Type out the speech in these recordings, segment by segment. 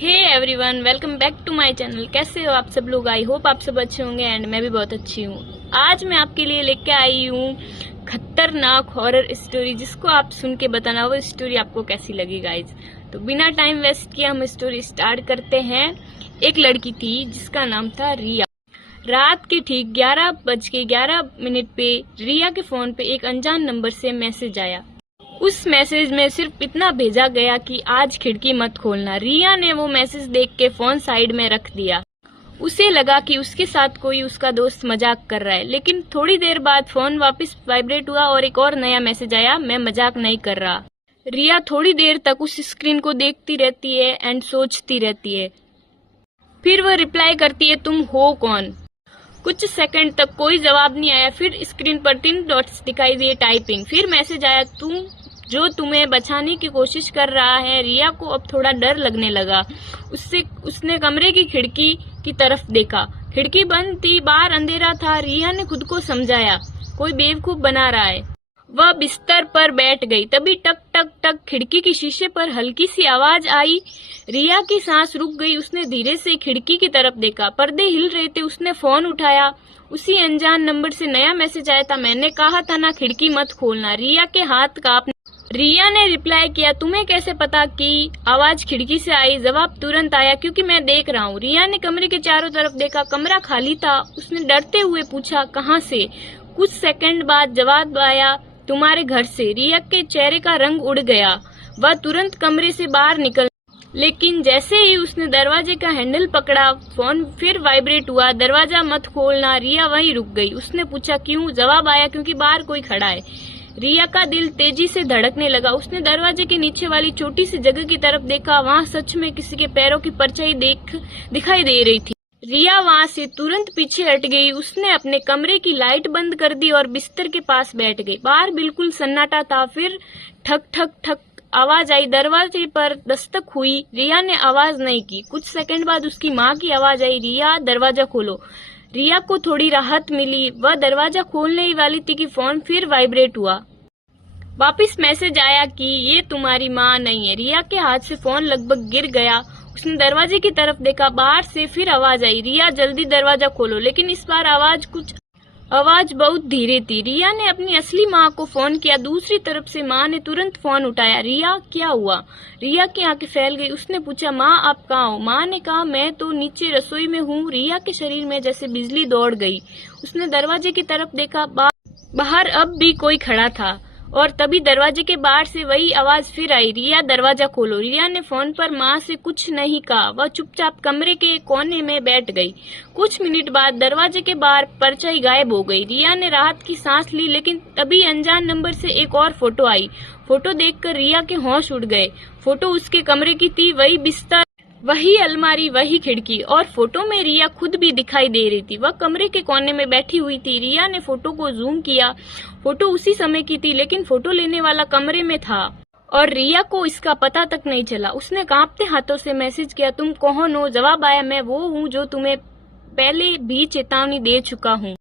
Hey everyone, welcome back to my channel. कैसे हो आप सब लोग? आई होप आप सब अच्छे होंगे एंड मैं भी बहुत अच्छी हूँ। आज मैं आपके लिए लेके आई हूँ खतरनाक हॉरर स्टोरी, जिसको आप सुन के बताना वो स्टोरी आपको कैसी लगी गाइज। तो बिना टाइम वेस्ट किए हम स्टोरी स्टार्ट करते हैं। एक लड़की थी जिसका नाम था रिया। रात के ठीक 11:11 पे रिया के फोन पे एक अनजान नंबर से मैसेज आया। उस मैसेज में सिर्फ इतना भेजा गया कि आज खिड़की मत खोलना। रिया ने वो मैसेज देख के फोन साइड में रख दिया। उसे लगा कि उसके साथ कोई उसका दोस्त मजाक कर रहा है, लेकिन थोड़ी देर बाद फोन वापस वाइब्रेट हुआ और एक और नया मैसेज आया, मैं मजाक नहीं कर रहा। रिया थोड़ी देर तक उस स्क्रीन को देखती रहती है एंड सोचती रहती है। फिर वह रिप्लाई करती है, तुम हो कौन? कुछ सेकंड तक कोई जवाब नहीं आया। फिर स्क्रीन पर 3 डॉट्स दिखाई दिए, टाइपिंग। फिर मैसेज आया, तुम जो तुम्हें बचाने की कोशिश कर रहा है। रिया को अब थोड़ा डर लगने लगा। उसने कमरे की खिड़की की तरफ देखा। खिड़की बंद थी, बाहर अंधेरा था। रिया ने खुद को समझाया कोई बेवकूफ बना रहा है। वह बिस्तर पर बैठ गई। तभी टक टक टक खिड़की के शीशे पर हल्की सी आवाज आई। रिया की सांस रुक गई। उसने धीरे से खिड़की की तरफ देखा। पर्दे हिल रहे थे। उसने फोन उठाया। उसी अनजान नंबर से नया मैसेज आया था, मैंने कहा था ना खिड़की मत खोलना। रिया के हाथ कांपने। रिया ने रिप्लाई किया, तुम्हें कैसे पता कि आवाज खिड़की से आई? जवाब तुरंत आया, क्योंकि मैं देख रहा हूँ। रिया ने कमरे के चारों तरफ देखा। कमरा खाली था। उसने डरते हुए पूछा, कहाँ से? कुछ सेकंड बाद जवाब आया, तुम्हारे घर से। रिया के चेहरे का रंग उड़ गया। वह तुरंत कमरे से बाहर निकल, लेकिन जैसे ही उसने दरवाजे का हैंडल पकड़ा, फोन फिर वाइब्रेट हुआ। दरवाजा मत खोलना। रिया वहीं रुक गई। उसने पूछा, क्यों? जवाब आया, क्योंकि बाहर कोई खड़ा है। रिया का दिल तेजी से धड़कने लगा। उसने दरवाजे के नीचे वाली छोटी सी जगह की तरफ देखा। वहाँ सच में किसी के पैरों की परछाई दिखाई दे रही थी। रिया वहाँ से तुरंत पीछे हट गई। उसने अपने कमरे की लाइट बंद कर दी और बिस्तर के पास बैठ गई। बाहर बिल्कुल सन्नाटा था। फिर ठक ठक ठक आवाज आई। दरवाजे पर दस्तक हुई। रिया ने आवाज नहीं की। कुछ सेकंड बाद उसकी माँ की आवाज आई, रिया दरवाजा खोलो। रिया को थोड़ी राहत मिली। वह दरवाजा खोलने ही वाली थी कि फोन फिर वाइब्रेट हुआ। वापस मैसेज आया कि ये तुम्हारी माँ नहीं है। रिया के हाथ से फोन लगभग गिर गया। उसने दरवाजे की तरफ देखा। बाहर से फिर आवाज आई, रिया जल्दी दरवाजा खोलो। लेकिन इस बार आवाज बहुत धीरे थी। रिया ने अपनी असली माँ को फोन किया। दूसरी तरफ से माँ ने तुरंत फोन उठाया। रिया, क्या हुआ? रिया की आंखें फैल गई। उसने पूछा, माँ आप कहाँ हो? माँ ने कहा, मैं तो नीचे रसोई में हूँ। रिया के शरीर में जैसे बिजली दौड़ गई। उसने दरवाजे की तरफ देखा। बाहर अब भी कोई खड़ा था और तभी दरवाजे के बाहर से वही आवाज फिर आई, रिया दरवाजा खोलो। रिया ने फोन पर माँ से कुछ नहीं कहा। वह चुपचाप कमरे के कोने में बैठ गई। कुछ मिनट बाद दरवाजे के बाहर परछाई गायब हो गई। रिया ने राहत की सांस ली, लेकिन तभी अनजान नंबर से एक और फोटो आई। फोटो देखकर रिया के होश उड़ गए। फोटो उसके कमरे की थी। वही बिस्तर, वही अलमारी, वही खिड़की, और फोटो में रिया खुद भी दिखाई दे रही थी। वह कमरे के कोने में बैठी हुई थी। रिया ने फोटो को जूम किया। फोटो उसी समय की थी, लेकिन फोटो लेने वाला कमरे में था और रिया को इसका पता तक नहीं चला। उसने कांपते हाथों से मैसेज किया, तुम कौन हो? जवाब आया, मैं वो हूँ जो तुम्हें पहले भी चेतावनी दे चुका हूँ।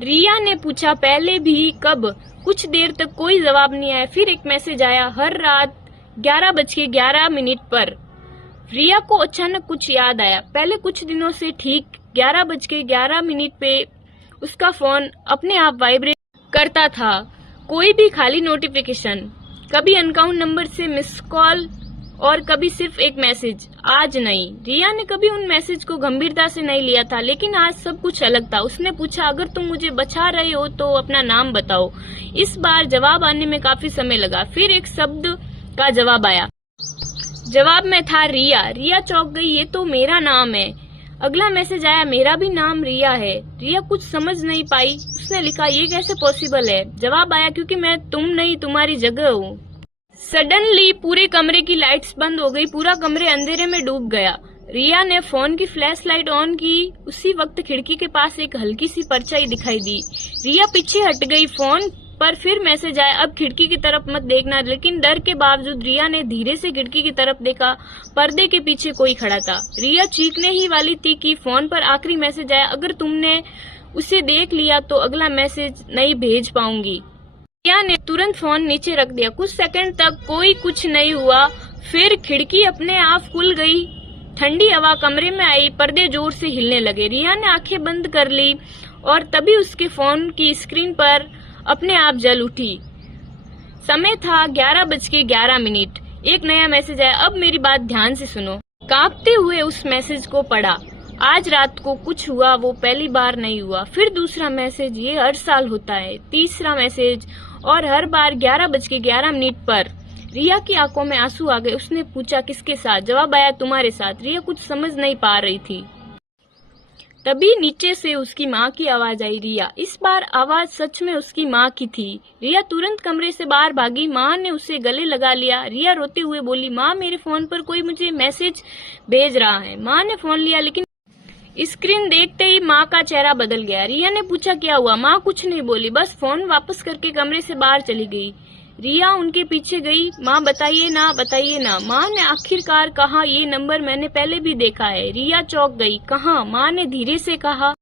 रिया ने पूछा, पहले भी? कब? कुछ देर तक कोई जवाब नहीं आया। फिर एक मैसेज आया, हर रात 11:11 पर। रिया को अचानक कुछ याद आया। पहले कुछ दिनों से ठीक 11:11 पे उसका फोन अपने आप वाइब्रेट करता था। कोई भी खाली नोटिफिकेशन, कभी अनकाउंट नंबर से मिस कॉल और कभी सिर्फ एक मैसेज, आज नहीं। रिया ने कभी उन मैसेज को गंभीरता से नहीं लिया था, लेकिन आज सब कुछ अलग था। उसने पूछा, अगर तुम मुझे बचा रहे हो तो अपना नाम बताओ। इस बार जवाब आने में काफी समय लगा। फिर एक शब्द का जवाब आया। जवाब में था रिया। रिया चौंक गई, ये तो मेरा नाम है। अगला मैसेज आया, मेरा भी नाम रिया है। रिया कुछ समझ नहीं पाई। उसने लिखा, ये कैसे पॉसिबल है? जवाब आया, क्योंकि मैं तुम नहीं, तुम्हारी जगह हूँ। सडनली पूरे कमरे की लाइट्स बंद हो गई। पूरा कमरे अंधेरे में डूब गया। रिया ने फोन की फ्लैश लाइट ऑन की। उसी वक्त खिड़की के पास एक हल्की सी परछाई दिखाई दी। रिया पीछे हट गई। फोन पर फिर मैसेज आया, अब खिड़की की तरफ मत देखना। लेकिन डर के बावजूद रिया ने धीरे से खिड़की की तरफ देखा। पर्दे के पीछे कोई खड़ा था। रिया चीखने ही वाली थी कि फोन पर आखिरी मैसेज आया, अगर तुमने उसे देख लिया तो अगला मैसेज नहीं भेज पाऊंगी। रिया ने तुरंत फोन नीचे रख दिया। कुछ सेकंड तक कोई कुछ नहीं हुआ। फिर खिड़की अपने आप खुल गई। ठंडी हवा कमरे में आई, पर्दे जोर से हिलने लगे। रिया ने आंखें बंद कर ली और तभी उसके फोन की स्क्रीन पर अपने आप जल उठी। समय था 11:11। एक नया मैसेज आया। अब मेरी बात ध्यान से सुनो। कांपते हुए उस मैसेज को पढ़ा। आज रात को कुछ हुआ, वो पहली बार नहीं हुआ। फिर दूसरा मैसेज, ये हर साल होता है। तीसरा मैसेज, और हर बार 11:11 पर। रिया की आंखों में आंसू आ गए। उसने पूछा, किसके साथ? जवाब आया, तुम्हारे साथ। रिया कुछ समझ नहीं पा रही थी। तभी नीचे से उसकी माँ की आवाज आई। रिया। इस बार आवाज सच में उसकी माँ की थी। रिया तुरंत कमरे से बाहर भागी। माँ ने उसे गले लगा लिया। रिया रोते हुए बोली, माँ मेरे फोन पर कोई मुझे मैसेज भेज रहा है। माँ ने फोन लिया, लेकिन स्क्रीन देखते ही माँ का चेहरा बदल गया। रिया ने पूछा, क्या हुआ? माँ कुछ नहीं बोली, बस फोन वापस करके कमरे से बाहर चली गई। रिया उनके पीछे गई। माँ बताइए ना, बताइए ना। माँ ने आखिरकार कहा, ये नंबर मैंने पहले भी देखा है। रिया चौंक गई। कहाँ? माँ ने धीरे से कहा,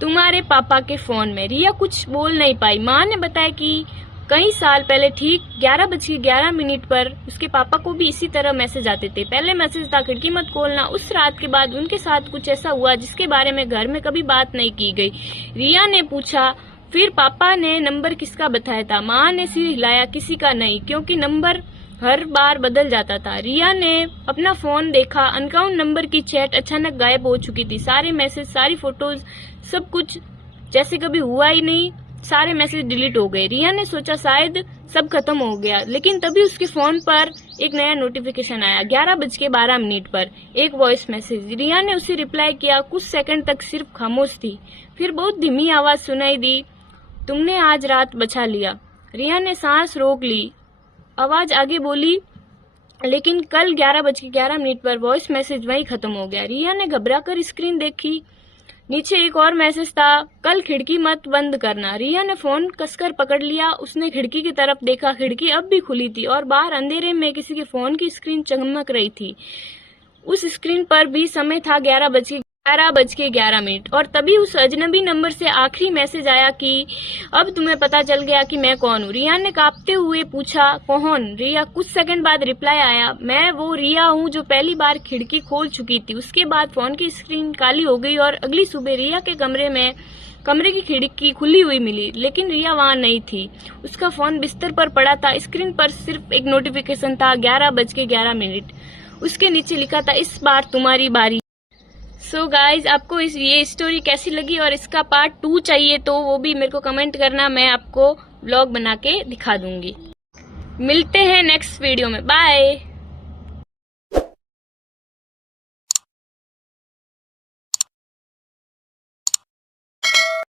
तुम्हारे पापा के फोन में। रिया कुछ बोल नहीं पाई। माँ ने बताया कि कई साल पहले ठीक 11:11 पर उसके पापा को भी इसी तरह मैसेज आते थे। पहले मैसेज था, खिड़की मत खोलना। उस रात के बाद उनके साथ कुछ ऐसा हुआ जिसके बारे में घर में कभी बात नहीं की गई। रिया ने पूछा, फिर पापा ने नंबर किसका बताया था? माँ ने सिर हिलाया, किसी का नहीं, क्योंकि नंबर हर बार बदल जाता था। रिया ने अपना फोन देखा। अनकाउंट नंबर की चैट अचानक गायब हो चुकी थी। सारे मैसेज, सारी फोटोज, सब कुछ जैसे कभी हुआ ही नहीं। सारे मैसेज डिलीट हो गए। रिया ने सोचा शायद सब खत्म हो गया, लेकिन तभी उसके फोन पर एक नया नोटिफिकेशन आया। 11:12 पर एक वॉइस मैसेज। रिया ने उसे रिप्लाई किया। कुछ सेकंड तक सिर्फ खामोश थी। फिर बहुत धीमी आवाज सुनाई दी, तुमने आज रात बचा लिया। रिया ने सांस रोक ली। आवाज आगे बोली, लेकिन कल 11:11 पर वॉइस मैसेज वहीं खत्म हो गया। रिया ने घबराकर स्क्रीन देखी। नीचे एक और मैसेज था, कल खिड़की मत बंद करना। रिया ने फोन कसकर पकड़ लिया। उसने खिड़की की तरफ देखा। खिड़की अब भी खुली थी और बाहर अंधेरे में किसी के फोन की स्क्रीन चमक रही थी। उस स्क्रीन पर भी समय था 11:11 और तभी उस अजनबी नंबर से आखिरी मैसेज आया कि अब तुम्हें पता चल गया कि मैं कौन हूँ। रिया ने कांपते हुए पूछा, कौन? रिया। कुछ सेकंड बाद रिप्लाई आया, मैं वो रिया हूँ जो पहली बार खिड़की खोल चुकी थी। उसके बाद फोन की स्क्रीन काली हो गई और अगली सुबह रिया के कमरे की खिड़की खुली हुई मिली, लेकिन रिया वहाँ नहीं थी। उसका फोन बिस्तर पर पड़ा था। स्क्रीन पर सिर्फ एक नोटिफिकेशन था, 11:11। उसके नीचे लिखा था, इस बार तुम्हारी बारी। सो गाइज, आपको ये स्टोरी कैसी लगी और इसका पार्ट 2 चाहिए तो वो भी मेरे को कमेंट करना, मैं आपको व्लॉग बना के दिखा दूंगी। मिलते हैं नेक्स्ट वीडियो में। बाय।